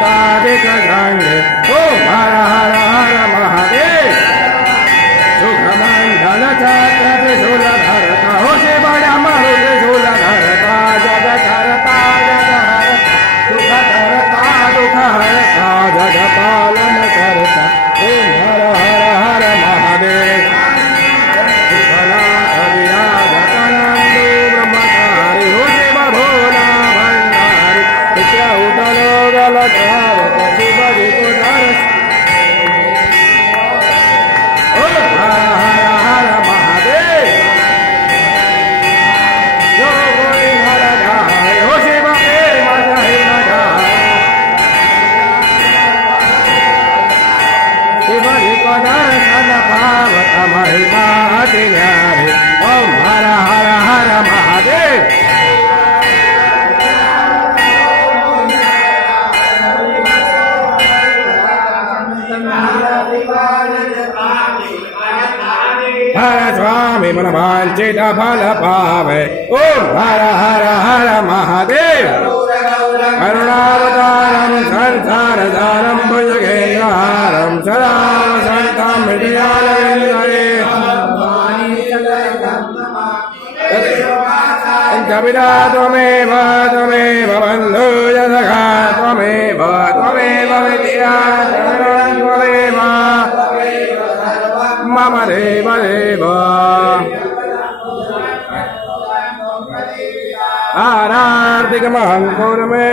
भूतादिकगंगे ओम हर हर हर महादेव सुखमंडल चक्र त्रिशूल धरता हो शिव डमरू त्रिशूल धरता जग करता जग हरता सुख करता दुख हरता जग पालन करता ओम हर हर हर महादेव विश्वनाथ विराजत नंदो ब्रह्मचारी हो शिव भोला भंडारी नित्य उतरो गलत्रावत शिव जी को दर्श ओम हर हर हर महादेव जो गोरी हर जाए हो शिव प्रेम सही न जाए शिव जी को दर्शन पावत महिमा अति न्यारी ओम हर हर हर महादेव हर स्वामी मन वांछित फल पावे ओम हर हर हर महादेव करुणावतारम संसार दारम भुजगेन्द्रहारम सदा वसंतम हृदयालये कविता त्वमेव त्वमेव बन्धु सखा त्वमेव त्वमेव विद्या त्वमेव मम देव देव आरार्तिकमहं कुरु मे